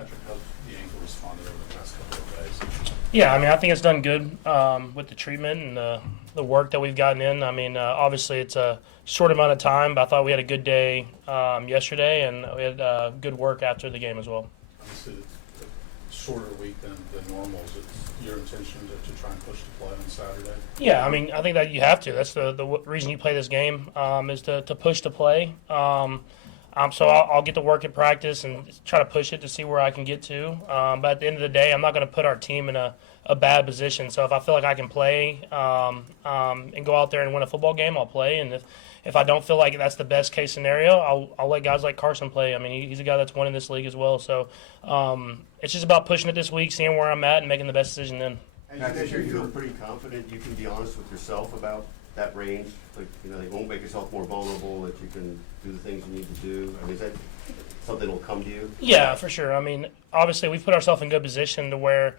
Patrick, how's the ankle responded over the past couple of days? Yeah, I mean, I think it's done good with the treatment and the work that we've gotten in. I mean, obviously it's a short amount of time, but I thought we had a good day yesterday, and we had good work after the game as well. Obviously, it's a shorter week than normal. Is it your intention to try and push the play on Saturday? Yeah, I mean, I think that you have to. That's the reason you play this game is to push the play. So I'll get to work in practice and try to push it to see where I can get to. But at the end of the day, I'm not going to put our team in a bad position. So if I feel like I can play and go out there and win a football game, I'll play. And if I don't feel like that's the best case scenario, I'll let guys like Carson play. I mean, he's a guy that's won in this league as well. So it's just about pushing it this week, seeing where I'm at, and making the best decision then. And I think you feel pretty confident you can be honest with yourself about that range. Like, that you won't make yourself more vulnerable, that you can do the things you need to do. I mean, is that something that will come to you? Yeah, for sure. I mean, obviously we've put ourselves in good position to where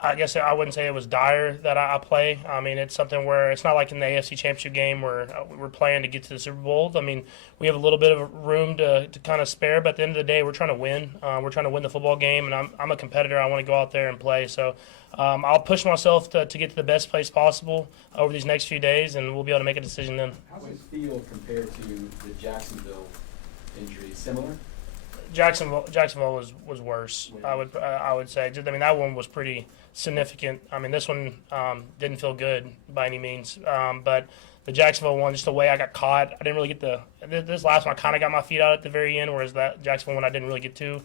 I guess I wouldn't say it was dire that I play. I mean, it's something where it's not like in the AFC Championship game where we're playing to get to the Super Bowl. I mean, we have a little bit of room to kind of spare, but at the end of the day, we're trying to win. We're trying to win the football game, and I'm a competitor. I want to go out there and play. So I'll push myself to get to the best place possible over these next few days, and we'll be able to make a decision then. How does it feel compared to the Jacksonville injury? Similar? Jacksonville was worse. I would say. I mean, that one was pretty significant. I mean, this one didn't feel good by any means. But the Jacksonville one, just the way I got caught, I didn't really get this last one. I kind of got my feet out at the very end, whereas that Jacksonville one I didn't really get to.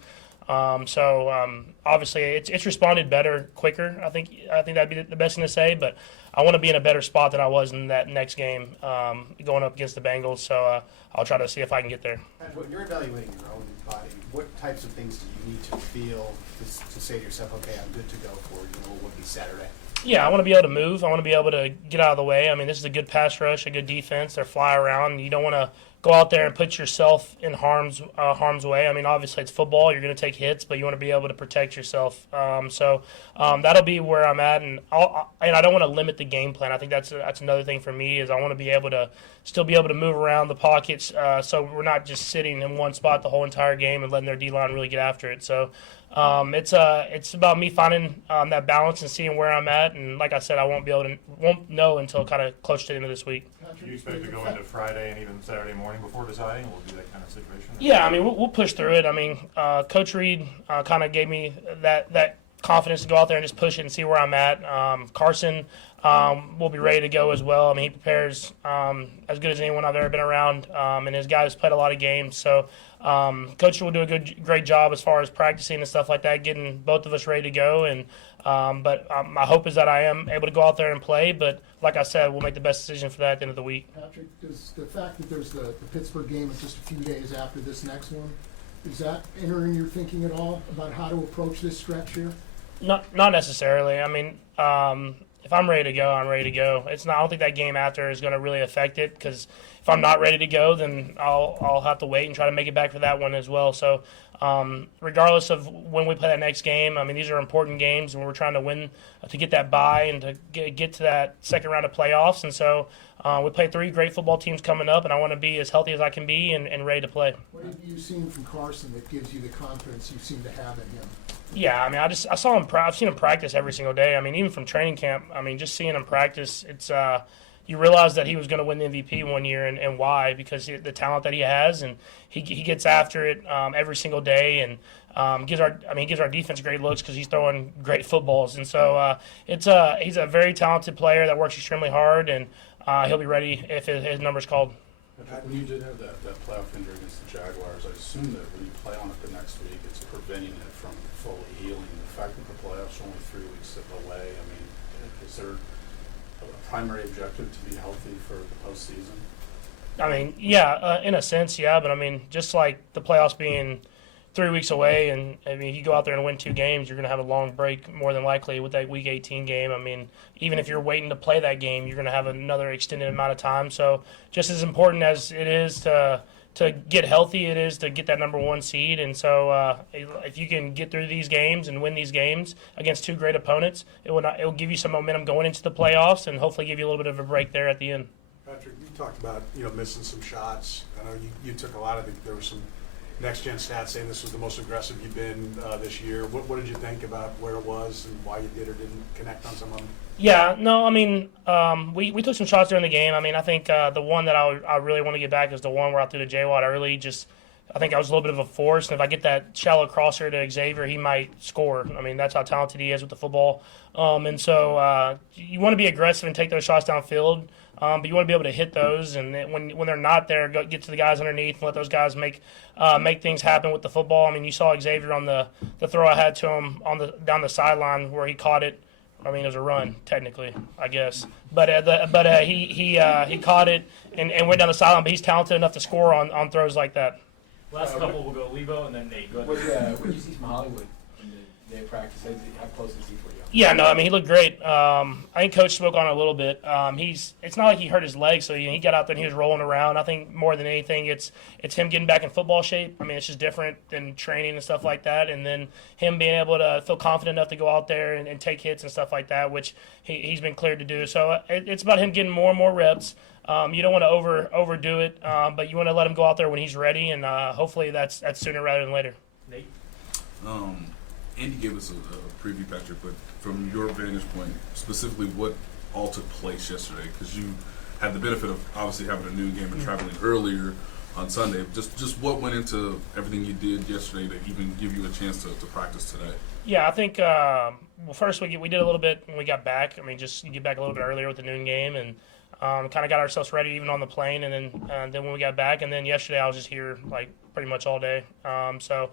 Obviously it's responded better, quicker. I think that'd be the best thing to say. But I want to be in a better spot than I was in that next game going up against the Bengals. So I'll try to see if I can get there. When you're evaluating your own body, what types of things do you need to feel to say to yourself, okay, I'm good to go for what would be Saturday? Yeah, I want to be able to move. I want to be able to get out of the way. I mean, this is a good pass rush, a good defense. They fly around. You don't want to go out there and put yourself in harm's way. I mean, obviously it's football. You're going to take hits, but you want to be able to protect yourself. That'll be where I'm at, and I don't want to limit the game plan. I think that's another thing for me is I want to be able to still be able to move around the pockets, so we're not just sitting in one spot the whole entire game and letting their D-line really get after it. So it's about me finding that balance and seeing where I'm at. And like I said, I won't know until kind of close to the end of this week. Do you expect to go into Friday and even Saturday morning before deciding? Will it be that kind of situation? Yeah, I mean, we'll push through it. I mean, Coach Reed kind of gave me that confidence to go out there and just push it and see where I'm at. Carson will be ready to go as well. I mean, he prepares as good as anyone I've ever been around, and his guys played a lot of games. So Coach will do a great job as far as practicing and stuff like that, getting both of us ready to go. And but my hope is that I am able to go out there and play. But like I said, we'll make the best decision for that at the end of the week. Patrick, does the fact that there's the Pittsburgh game is just a few days after this next one, is that entering your thinking at all about how to approach this stretch here? Not necessarily. I mean, if I'm ready to go, I'm ready to go. I don't think that game after is going to really affect it, because if I'm not ready to go, then I'll have to wait and try to make it back for that one as well. So regardless of when we play that next game, I mean, these are important games, and we're trying to win to get that bye and to get to that second round of playoffs. And so we play 3 great football teams coming up, and I want to be as healthy as I can be and ready to play. What have you seen from Carson that gives you the confidence you seem to have in him? Yeah, I mean, I saw him. I've seen him practice every single day. I mean, even from training camp. I mean, just seeing him practice, it's you realize that he was going to win the MVP one year, and why? Because the talent that he has, and he gets after it every single day, and gives our defense great looks because he's throwing great footballs. And so he's a very talented player that works extremely hard, and he'll be ready if his number's called. Patrick, when you did have that playoff injury against the Jaguars, I assume that when you play on it the next week, it's preventing it from fully healing. The fact that the playoffs are only 3 weeks away, I mean, is there a primary objective to be healthy for the postseason? I mean, yeah, in a sense, yeah, but I mean, just like the playoffs being 3 weeks away, and I mean, if you go out there and win 2 games, you're going to have a long break more than likely with that Week 18 game. I mean, even if you're waiting to play that game, you're going to have another extended amount of time. So just as important as it is to get healthy, it is to get that number 1 seed. And so if you can get through these games and win these games against 2 great opponents, it will give you some momentum going into the playoffs and hopefully give you a little bit of a break there at the end. Patrick, you talked about missing some shots. I know you took a lot of there was some Next Gen Stats saying this was the most aggressive you've been this year. What did you think about where it was and why you did or didn't connect on some of them? Yeah, no, I mean, we took some shots during the game. I mean, I think the one that I really want to get back is the one where I threw to J-Watt early. Just, I think I was a little bit of a force, and if I get that shallow crosser to Xavier, he might score. I mean, that's how talented he is with the football. And so you want to be aggressive and take those shots downfield, but you want to be able to hit those. And then when they're not there, get to the guys underneath and let those guys make things happen with the football. I mean, you saw Xavier on the throw I had to him down the sideline where he caught it. I mean, it was a run, technically, I guess. But he caught it and went down the sideline. But he's talented enough to score on throws like that. Last couple will go Lebo and then Nate. Go What ahead. did you see from Hollywood in the day of practice? How close is he for you? Yeah, no, I mean, he looked great. I think Coach spoke on it a little bit. It's not like he hurt his leg, so he got out there and he was rolling around. I think more than anything, it's him getting back in football shape. I mean, it's just different than training and stuff like that. And then him being able to feel confident enough to go out there and take hits and stuff like that, which he's been cleared to do. So it's about him getting more and more reps. You don't want to overdo it, but you want to let him go out there when he's ready, and hopefully that's sooner rather than later. Nate? Andy gave us a preview, Patrick, but from your vantage point, specifically what all took place yesterday, because you had the benefit of obviously having a noon game and traveling earlier on Sunday. Just what went into everything you did yesterday to even give you a chance to practice today? Yeah, I think well, first we did a little bit when we got back. I mean, just you get back a little bit earlier with the noon game and kind of got ourselves ready even on the plane, and then when we got back, and then yesterday I was just here like pretty much all day. So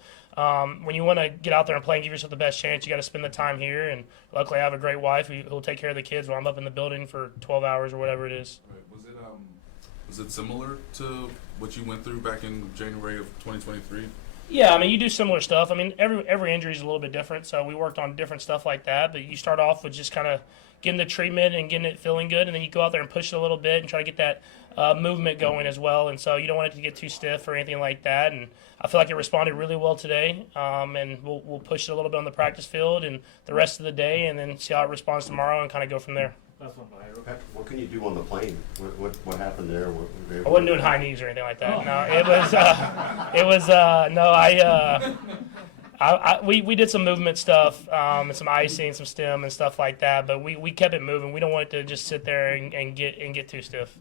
when you want to get out there and play and give yourself the best chance, you got to spend the time here. And luckily, I have a great wife who'll take care of the kids while I'm up in the building for 12 hours or whatever it is. Right. Was it similar to what you went through back in January of 2023? Yeah, I mean, you do similar stuff. I mean, every injury is a little bit different, so we worked on different stuff like that. But you start off with just kind of getting the treatment and getting it feeling good, and then you go out there and push it a little bit and try to get that movement going as well. And so you don't want it to get too stiff or anything like that. And I feel like it responded really well today, and we'll push it a little bit on the practice field and the rest of the day, and then see how it responds tomorrow and kind of go from there. Last one, Byron. Pat, what can you do on the plane? What happened there? I wasn't doing high knees or anything like that. No, we did some movement stuff, and some icing, some stem and stuff like that. But we kept it moving. We don't want it to just sit there and get too stiff.